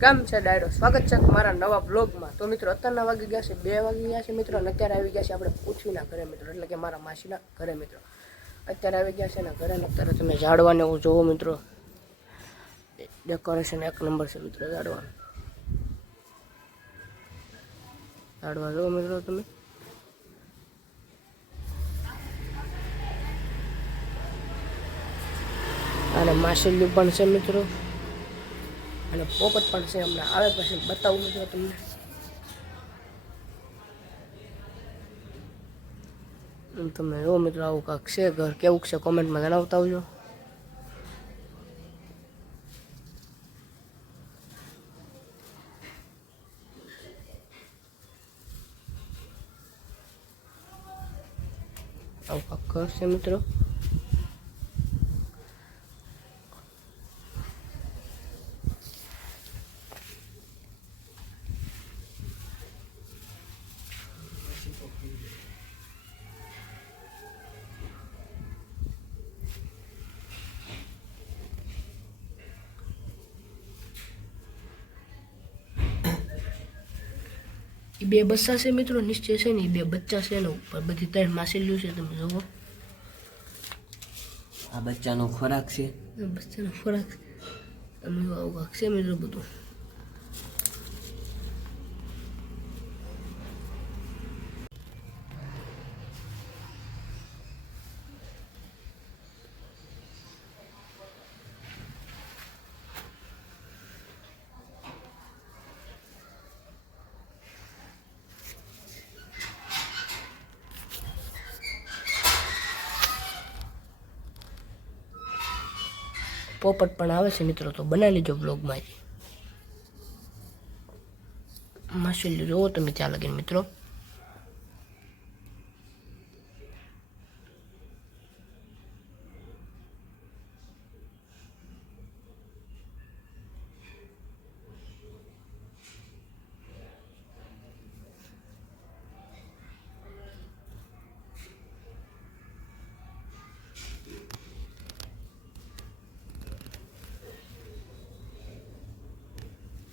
કેમ છે ડાયરો. સ્વાગત છે મારા નવા બ્લોગમાં તો મિત્રો, અત્યારના વાગી ગયા છે, બે વાગી ગયા છે મિત્રો, અને અત્યારે આવી ગયા છે આપણે પૂછવીના ઘરે મિત્રો, એટલે કે મારા માસીના ઘરે મિત્રો. અત્યારે આવી ગયા છે ને ઘરે અત્યારે તમે ઝાડવાને એવું જોવો મિત્રો. ડેકોરેશન એક નંબર છે મિત્રો, ઝાડવાનું. ઝાડવા જોવો મિત્રો તમે. અને માછલીઓ પણ છે મિત્રો. અને પોપટ પણ છે હમણાં. આવે પછી બતાવું છું તમને. તમે જો મિત્રો, આવું કાંક છે ઘર. કેવું છે? કોમેન્ટમાં જણાવતા આવજો. આવું કાંક ઘર છે મિત્રો. એ બે બચ્ચા છે મિત્રો નિશ્ચય છે ને એ બે બચ્ચા છે. એના ઉપર બધી ત્રણ માસેલું છે તમે જોવો. આ બચ્ચાનો ખોરાક છે. બચ્ચાનો ખોરાક તમે આવું કાંક છે મિત્રો બધું. પોપટ પણ આવે છે મિત્રો, તો બનાવી લીજો બ્લોગમાંથી માછલી જોવો તમે ત્યાં લગીને મિત્રો.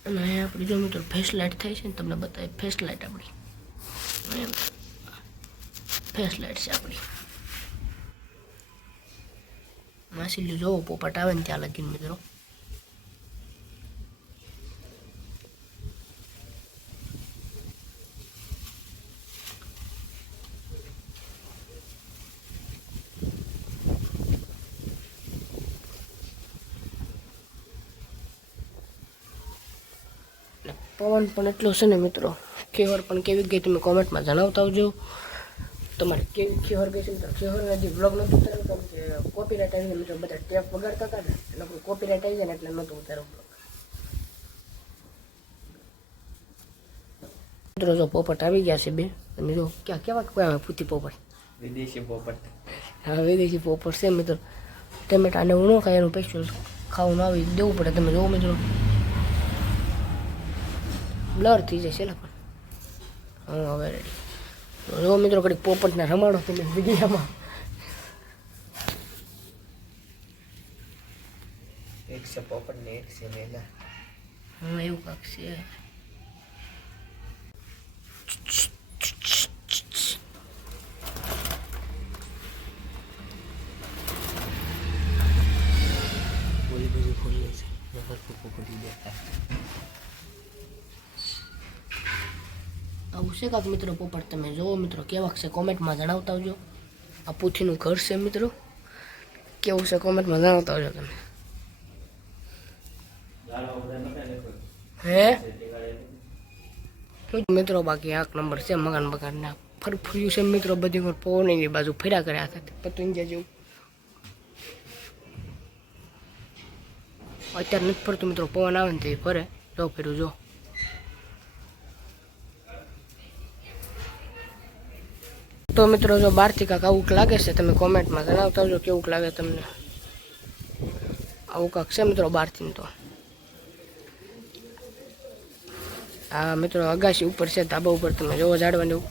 અને અહીંયા આપણી જો મિત્રો ફેસ લાઇટ થાય છે ને, તમને બતાવી ફેસ લાઇટ આપણી. ફેસ લાઇટ છે આપણી. માસી લીધો પોપટ આવે ને ત્યાં લગીને મિત્રો. ને પવન પણ એટલો છે ને મિત્રો ખેવર પણ કેવી ગઈ તમે કોમેન્ટમાં જણાવતા આવજો. તમારે કેવી ખેવર ગઈ છે મિત્રો? ખેવર હજી બ્લોગ નહોતું ઉતાર્યું કેમ કે કોપીરાઇટ આવીને મિત્રો બધા ટેપ વગાડતા હતા ને એટલે લોકો કોપીરાઇટ આવી જાય ને એટલે નહોતું ઉતાર્યું બ્લોગ મિત્રો જો પોપટ આવી ગયા છે બે અને જો ક્યાં કેવા કોઈ આવે પૂતી પોપટ? વિદેશી પોપટ. હા વિદેશી પોપટ છે મિત્રો. ટમેટાને હું ન ખાય એનું પેસ્ટલ ખાવું ના આવી દેવું પડે તમે જોવો મિત્રો. બ્લર થઈ જશે ને પણ હવે રેડી જો મિત્રો કડી પોપટને રમાડો તમે વિડીયામાં. એક છે પોપટ ને એક છે મેલા. હા એવું કાંક છે. બોલી બાજુ ખોલી છે. નગર પોપટી દેખાય આવું છે કાંક મિત્રો પોપટ? તમે જુઓ મિત્રો કેવાક છે? કોમેન્ટમાં જણાવતા આવજો આ પૂથીનું ઘર છે મિત્રો. કેવું છે કોમેન્ટમાં જણાવતા આવજો તમે. હે? મિત્રો બાકી આંખ નંબર છે, મકાન બકાનના? ફરફર્યું છે મિત્રો, બધી વાર પવનની બાજુ ફેર્યા કર્યા હતા પતું જેવું. અત્યારે નથી ફરતું મિત્રો, પવન આવે ને તે ફરે. જો ફેરું, જો. તો મિત્રો જો બહારથી કાંક આવું લાગે છે, તમે કોમેન્ટમાં જણાવતા આવજો કેવું લાગે તમને. આવું કાંક છે મિત્રો બહારથી તો. હા મિત્રો અગાશી ઉપર છે, ધાબા ઉપર તમે જોવો ઝાડવાની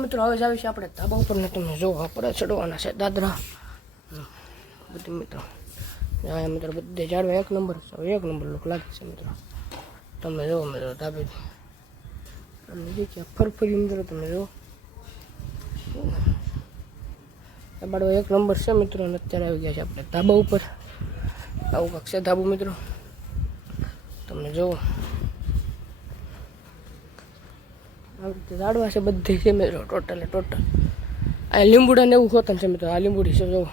મિત્રો, હવે જ આવી છે આપણે ધાબા ઉપર ને તમે જોવો, આપણે ચડવાના છે દાદરા. બધી મિત્રો. હા મિત્રો બધે ઝાડવા એક નંબર એક નંબર લોક લાગે છે મિત્રો. તમે જુઓ મિત્રો ધાબે તમે દેખ્યા ફરફરી મિત્રો, તમે જુઓ બાળવા એક નંબર છે મિત્રો, અને અત્યારે આવી ગયા છે આપણે ધાબા ઉપર. આવું કાંક છે ધાબુ મિત્રો? તમે જુઓ આવી રીતે ઝાડવા છે બધે છે મિત્રો ટોટલે ટોટલ આ લીંબુડા ને એવું હોતન છે મિત્રો, આ લીંબુડી છે જુઓ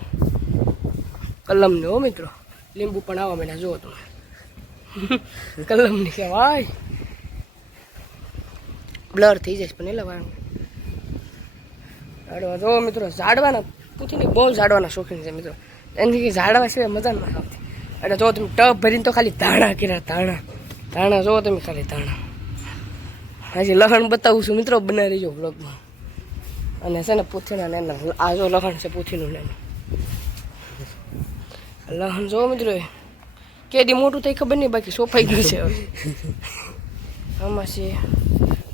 કલમની હો મિત્રો. લીંબુ પણ આવા માંડ્યા જુઓ તમે. કલમની કહેવાય બ્લર થઈ જાય પણ વાંધો ઝાડવા જો મિત્રો, ઝાડવાના પૂછીને બહુ ઝાડવાના શોખીન છે મિત્રો. એનાથી ઝાડવા સિવાય મજા ન આવતી એટલે જો તમે ટપ ભરીને તો ખાલી ધાણા કર્યા, ધાણા. ધાણા જો તમે ખાલી ધાણા. હજી લખણ બતાવું છું મિત્રો, બનાવી રહીજો બ્લોગમાં અને છે ને પૂથીના ને આ જો લખણ છે પૂથીનું ને લહણ જો મિત્રો. કેદી મોટું થઈ ખબર નહીં, બાકી સોફાઈ ગયું છે આમાં છે,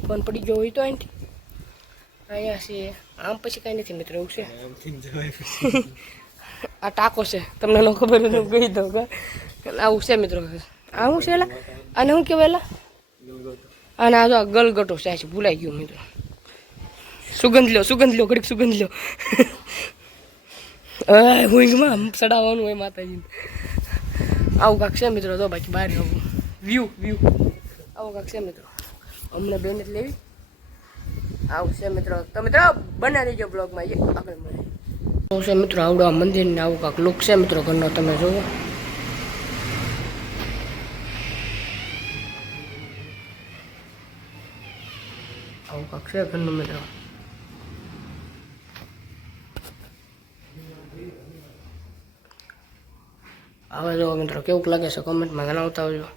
ફોન પડી ગયો હોય તો આઈ અહીંયા છે, આમ પછી કાંઈ નથી મિત્રો, એવું છે. આ ટાકો છે, તમને ન ખબર હોય તો કહી દઉં કે આવું છે મિત્રો. આ શું છે એલા? અને શું કહેવાય એલા? અને આ જો ગલગટો છે ભૂલાઈ ગયું મિત્રો. સુગંધ લો સુગંધ લો, ઘડીક સુગંધ લ્યો અય ચડાવવાનું હોય માતાજીને. આવું કાંક છે મિત્રો તો બાકી બહાર આવું. વ્યૂ વ્યૂ આવું કાંક છે મિત્રો. અમને બેન જ લેવી આવું છે મિત્રો. તો મિત્રો, બનાવી દેજો બ્લોગમાં એ આગળ મળે. છે મિત્રો, આવડો આ મંદિરને આવું કાંક લુક છે મિત્રો ઘરનો, તમે જુઓ આવું કાંક છે ઘરનું મિત્રો. હવે જો મિત્રો કેવું લાગે છે કોમેન્ટમાં જણાવતા આવજો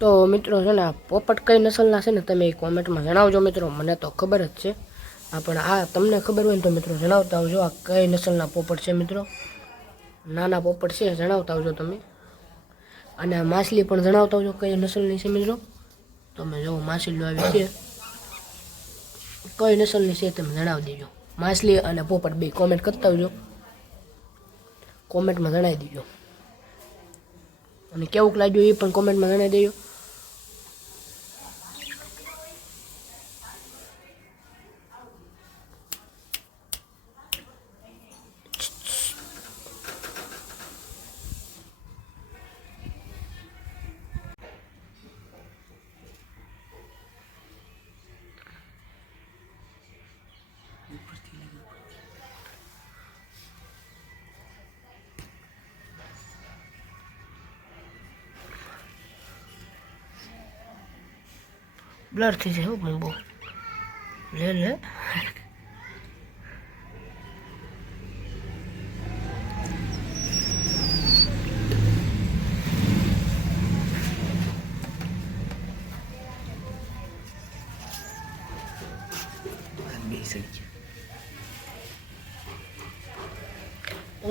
તો મિત્રો છે ને, આ પોપટ કઈ નસલના છે ને, તમે કોમેન્ટમાં જણાવજો મિત્રો. મને તો ખબર જ છે. પણ આ તમને ખબર હોય ને તો મિત્રો જણાવતા આવજો આ કઈ નસલના પોપટ છે મિત્રો. નાના પોપટ છે, જણાવતા આવજો તમે. અને માછલી પણ જણાવતા આવજો કઈ નસલની છે મિત્રો. તમે જો માછલીઓ આવી છે. કઈ નસલની છે તમે જણાવી દેજો. માછલી અને પોપટ બે કોમેન્ટ કરતા આવજો. કોમેન્ટમાં જણાવી દેજો. અને કેવું લાગ્યું એ પણ કોમેન્ટમાં જણાવી દેજો. બ્લર થઈ જાય પણ બહુ. લે લે.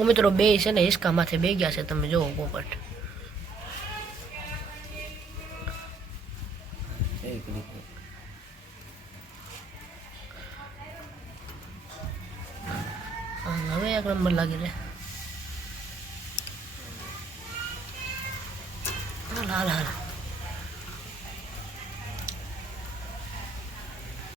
મિત્રો, બે છે ને હિસકા માથે બે ગયા છે, તમે જોવો પોપટ. એક લીધો હા, હવે એક નંબર લાગી રે હાલ હાલ હાલ